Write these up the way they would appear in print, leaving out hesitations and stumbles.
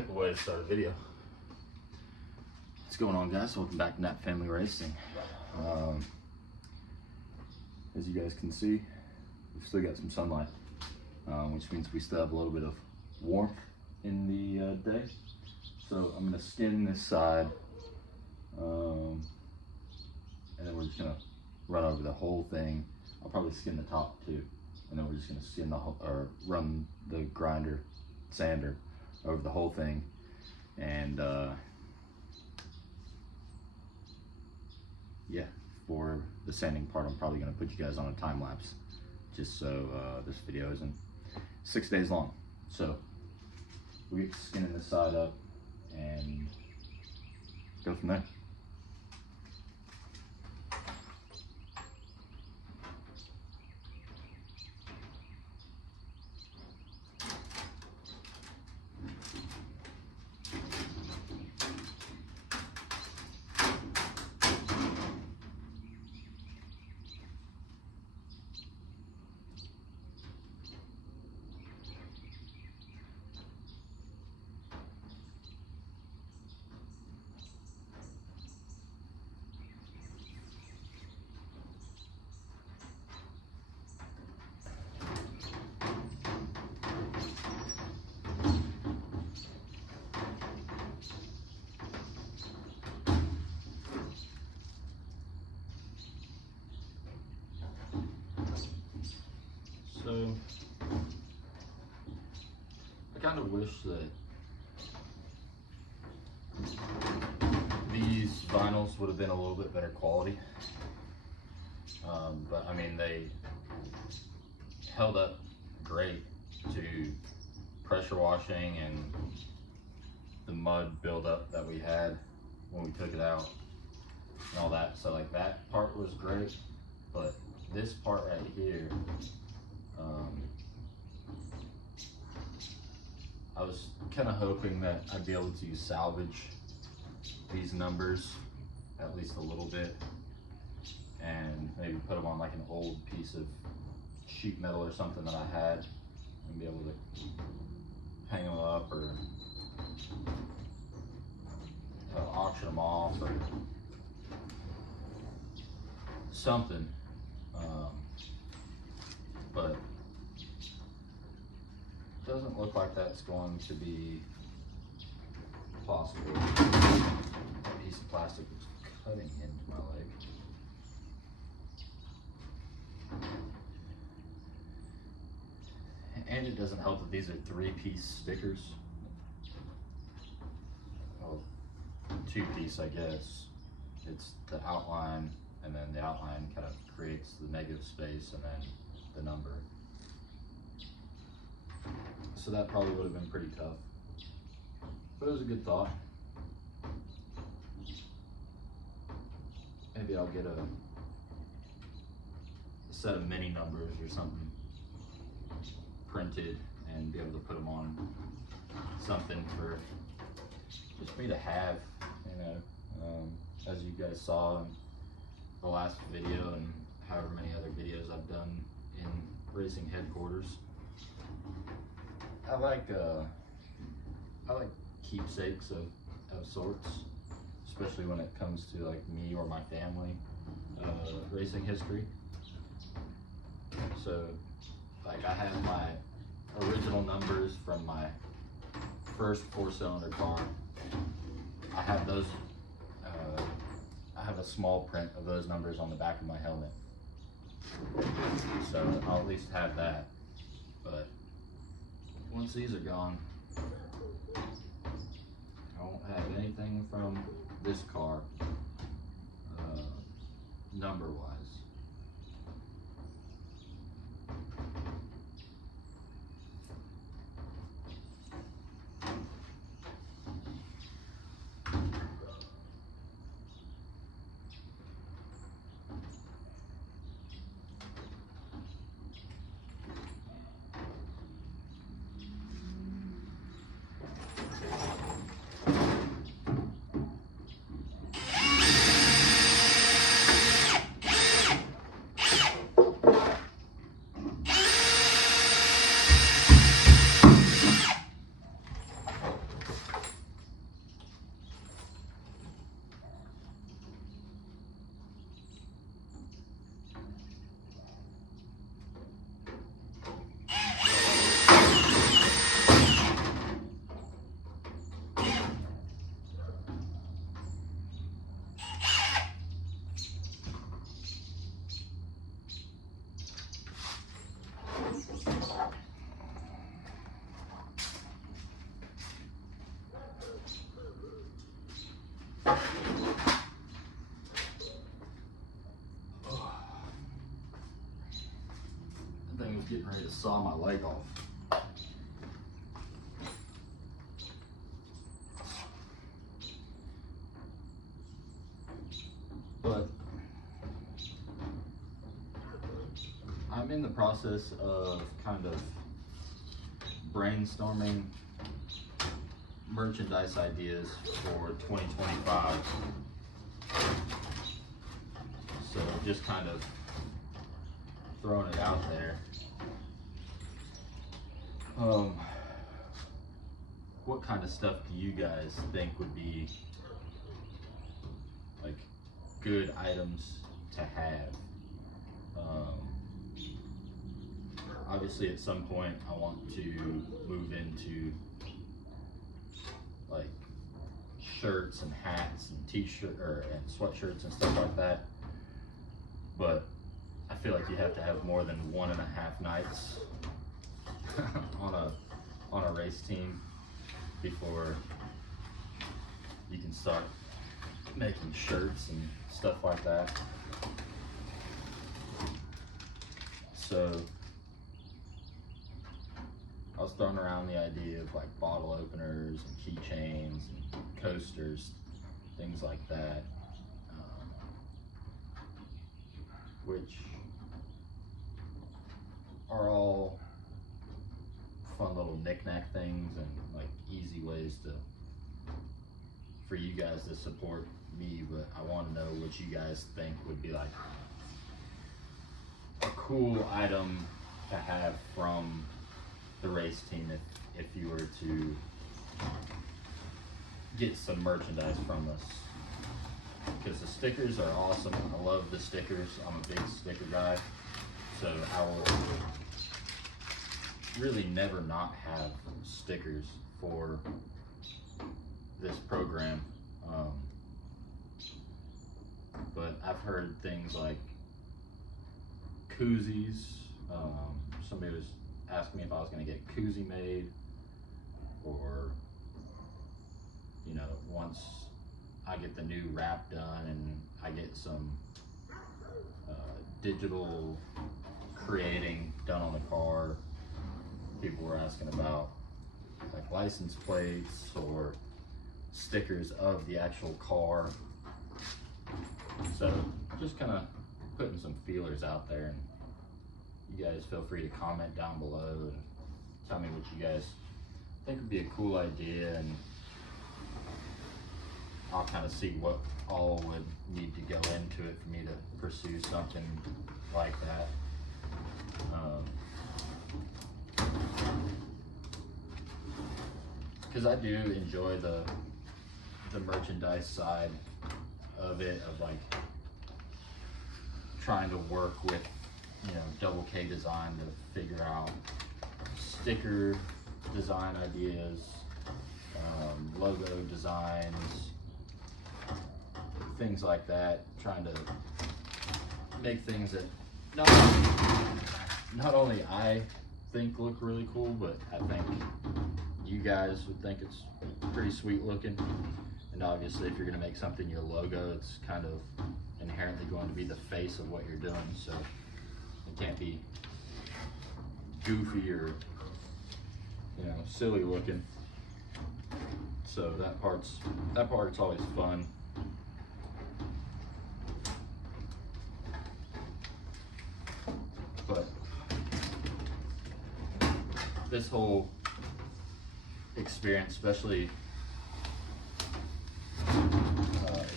Heck of a way to start a video. What's going on, guys? Welcome back to Nap Family Racing. As you guys can see, we've still got some sunlight, which means we still have a little bit of warmth in the day. So I'm gonna skin this side, and then we're just gonna run over the whole thing. I'll probably skin the top too, and then we're just gonna skin the whole, or run the grinder, sander over the whole thing, and yeah, for the sanding part, I'm probably gonna put you guys on a time lapse, just so this video isn't 6 days long. So we get skinning this side up and go from there. So I kind of wish that these vinyls would have been a little bit better quality, but I mean, they held up great to pressure washing and the mud buildup that we had when we took it out and all that. So like, that part was great, but this part right here, I was kind of hoping that I'd be able to salvage these numbers at least a little bit and maybe put them on like an old piece of sheet metal or something that I had and be able to hang them up or auction them off or something. But doesn't look like that's going to be possible. That piece of plastic is cutting into my leg. And it doesn't help that these are 3-piece stickers. Well, 2-piece, I guess. It's the outline, and then the outline kind of creates the negative space, and then the number. So that probably would have been pretty tough, but it was a good thought. Maybe I'll get a set of mini numbers or something printed and be able to put them on something for just me to have, you know. As you guys saw in the last video and however many other videos I've done in racing headquarters, I like keepsakes of sorts, especially when it comes to like me or my family racing history. So like, I have my original numbers from my first 4-cylinder car. I have those. I have a small print of those numbers on the back of my helmet, so I'll at least have that. But once these are gone, I won't have anything from this car, number-wise. getting ready to saw my leg off. But I'm in the process of kind of brainstorming merchandise ideas for 2025. So just kind of throwing it out there. What kind of stuff do you guys think would be like good items to have? Obviously at some point I want to move into like shirts and hats and t-shirt and sweatshirts and stuff like that, but I feel like you have to have more than 1.5 nights on a race team before you can start making shirts and stuff like that. So I was throwing around the idea of like bottle openers and keychains and coasters, things like that, which are all fun little knick-knack things and like easy ways for you guys to support me. But I want to know what you guys think would be like a cool item to have from the race team if you were to get some merchandise from us, because the stickers are awesome. I love the stickers. I'm a big sticker guy, so I will really never not have stickers for this program. But I've heard things like koozies. Somebody was asking me if I was going to get koozie made, or you know, once I get the new wrap done and I get some digital creating done on the car, people were asking about like license plates or stickers of the actual car. So just kind of putting some feelers out there, and you guys feel free to comment down below and tell me what you guys think would be a cool idea, and I'll kind of see what all would need to go into it for me to pursue something like that. Because I do enjoy the merchandise side of it, of like trying to work with, you know, Double K Design to figure out sticker design ideas, logo designs, things like that, trying to make things that not only I think look really cool, but I think you guys would think it's pretty sweet looking. And obviously if you're going to make something your logo, it's kind of inherently going to be the face of what you're doing, so it can't be goofy or, you know, silly looking. So that part's always fun. But this whole experience, especially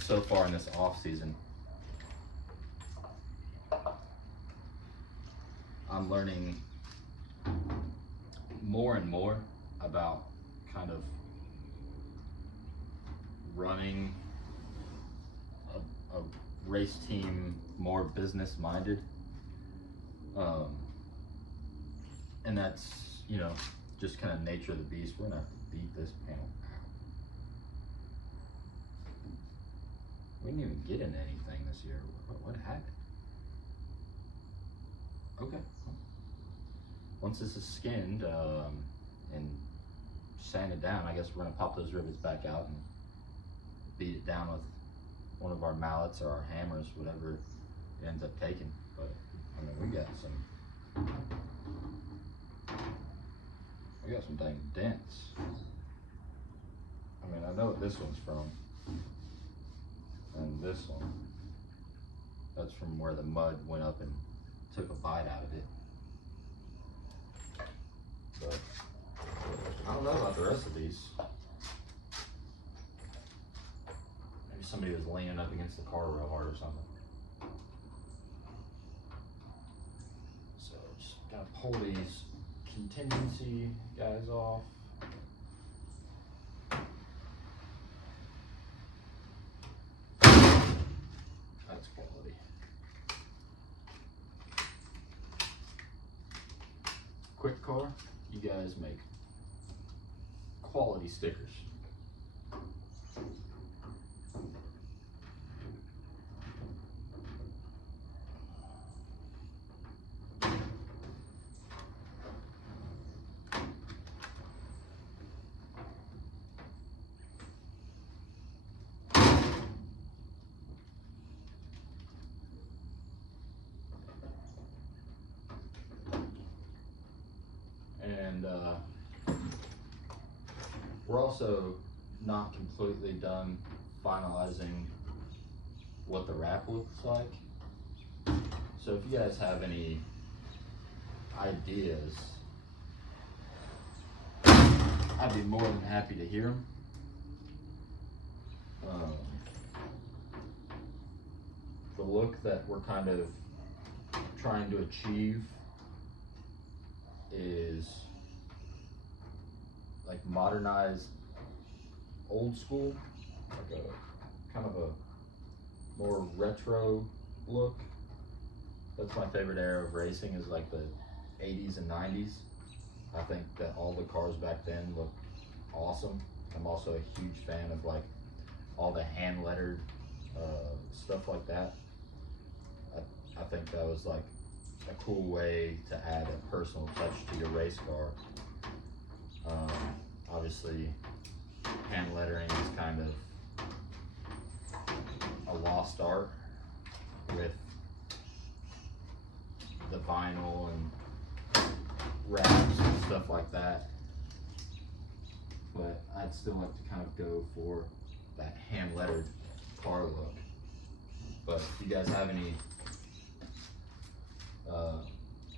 so far in this off season, I'm learning more and more about kind of running a race team more business minded. And that's, you know, just kind of nature of the beast. We're gonna have to beat this panel. We didn't even get into anything this year. What happened? Okay. Once this is skinned and sanded down, I guess we're gonna pop those rivets back out and beat it down with one of our mallets or our hammers, whatever it ends up taking. But I mean, we got some We got some dang dents. I mean, I know what this one's from. And this one, that's from where the mud went up and took a bite out of it. But I don't know about the rest of these. Maybe somebody was leaning up against the car real hard or something. So just gotta pull these contingency guys off. That's quality. Quick Car, you guys make quality stickers. And we're also not completely done finalizing what the wrap looks like. So if you guys have any ideas, I'd be more than happy to hear them. The look that we're kind of trying to achieve is like modernized old school, like a kind of a more retro look. That's my favorite era of racing, is like the 80s and 90s. I think that all the cars back then looked awesome. I'm also a huge fan of like all the hand lettered stuff like that. I think that was like a cool way to add a personal touch to your race car. Obviously, hand lettering is kind of a lost art with the vinyl and wraps and stuff like that. But I'd still like to kind of go for that hand lettered car look. But if you guys have any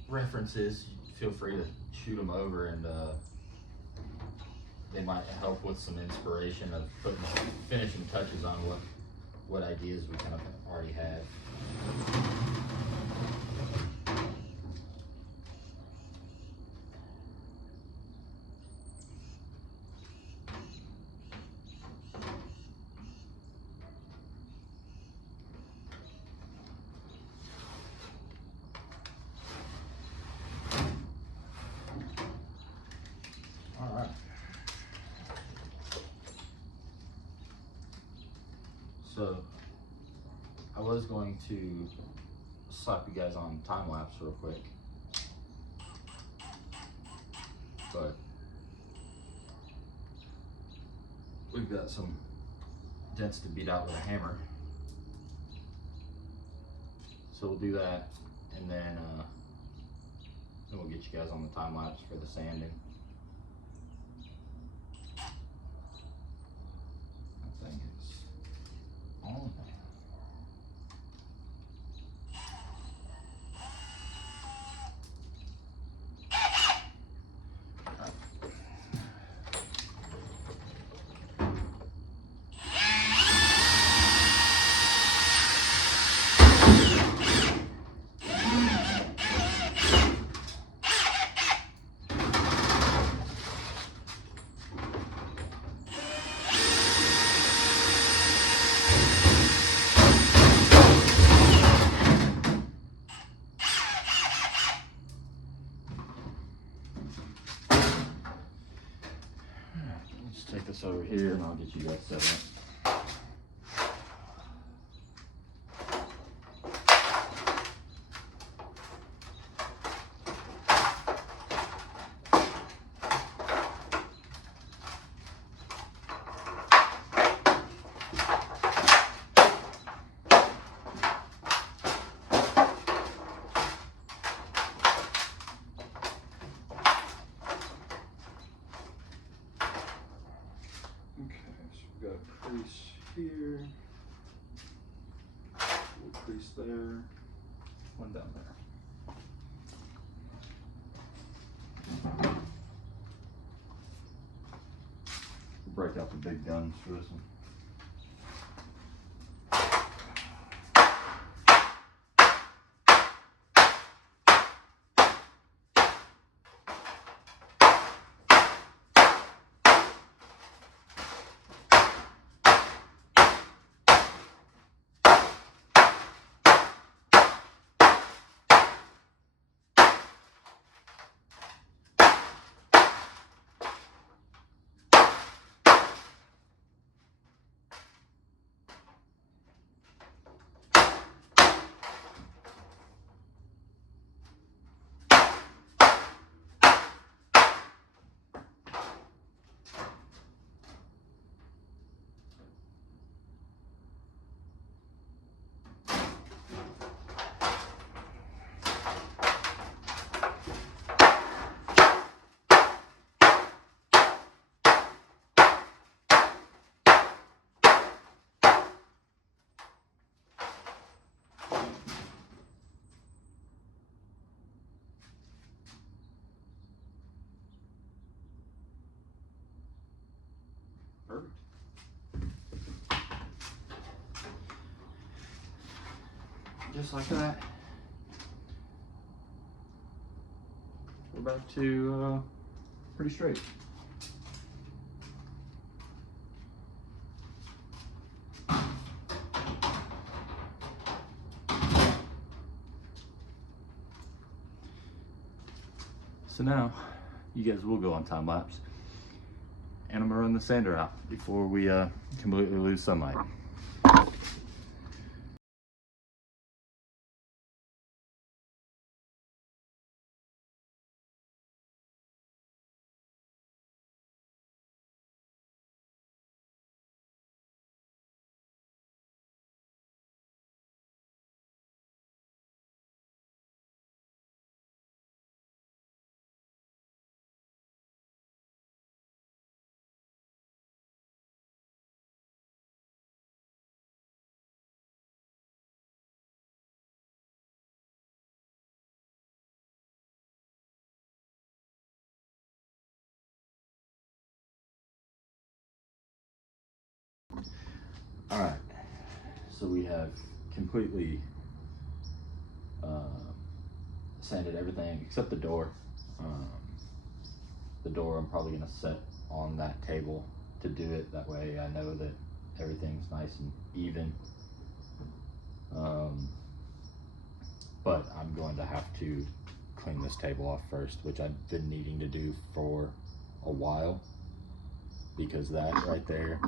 references, feel free to shoot them over, and they might help with some inspiration of putting finishing touches on what ideas we kind of already have. So I was going to slap you guys on time lapse real quick, but we've got some dents to beat out with a hammer. So we'll do that, and then we'll get you guys on the time lapse for the sanding. That thing is on there. Let's take this over here and I'll get you guys set up. Got a crease here, a little crease there, one down there. We'll break out the big guns for this one. Perfect. Just like that. We're back to pretty straight. So now you guys will go on time lapse, and I'm gonna run the sander out before we completely lose sunlight. All right, so we have completely sanded everything except the door. The door I'm probably gonna set on that table to do it. That way I know that everything's nice and even. But I'm going to have to clean this table off first, which I've been needing to do for a while, because that right there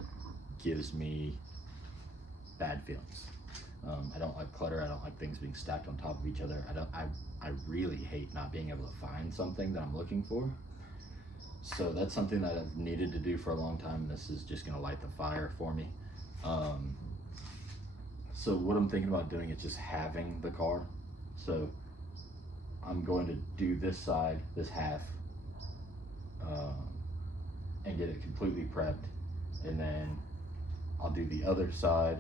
gives me bad feelings. I don't like clutter. I don't like things being stacked on top of each other. I really hate not being able to find something that I'm looking for. So that's something that I've needed to do for a long time. This is just gonna light the fire for me. So what I'm thinking about doing is just having the car. So I'm going to do this side, this half, and get it completely prepped, and then I'll do the other side.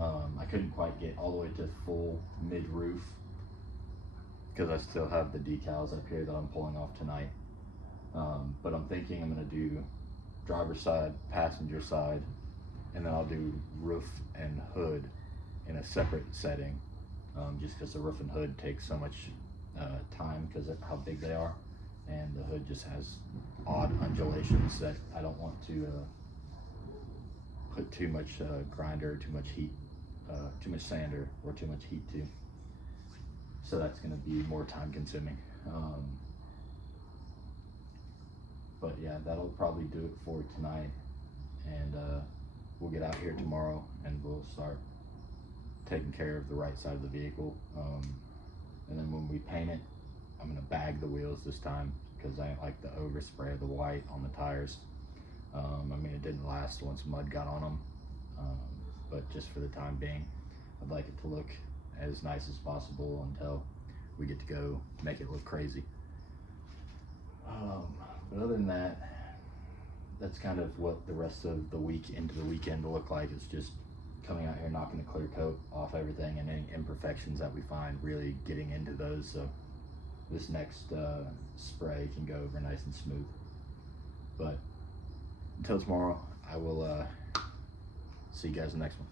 I couldn't quite get all the way to full mid-roof because I still have the decals up here that I'm pulling off tonight. But I'm thinking I'm gonna do driver's side, passenger side, and then I'll do roof and hood in a separate setting, just because the roof and hood takes so much time because of how big they are, and the hood just has odd undulations that I don't want to put too much grinder, too much heat, too much sander, or too much heat to. So that's going to be more time consuming. But yeah, that'll probably do it for tonight, and we'll get out here tomorrow and we'll start taking care of the right side of the vehicle. And then when we paint it, I'm going to bag the wheels this time because I don't like the overspray of the white on the tires. I mean, it didn't last once mud got on them, but just for the time being, I'd like it to look as nice as possible until we get to go make it look crazy. But other than that, that's kind of what the rest of the week into the weekend will look like. It's just coming out here, knocking the clear coat off everything, and any imperfections that we find, really getting into those, so this next spray can go over nice and smooth. But until tomorrow, I will see you guys in the next one.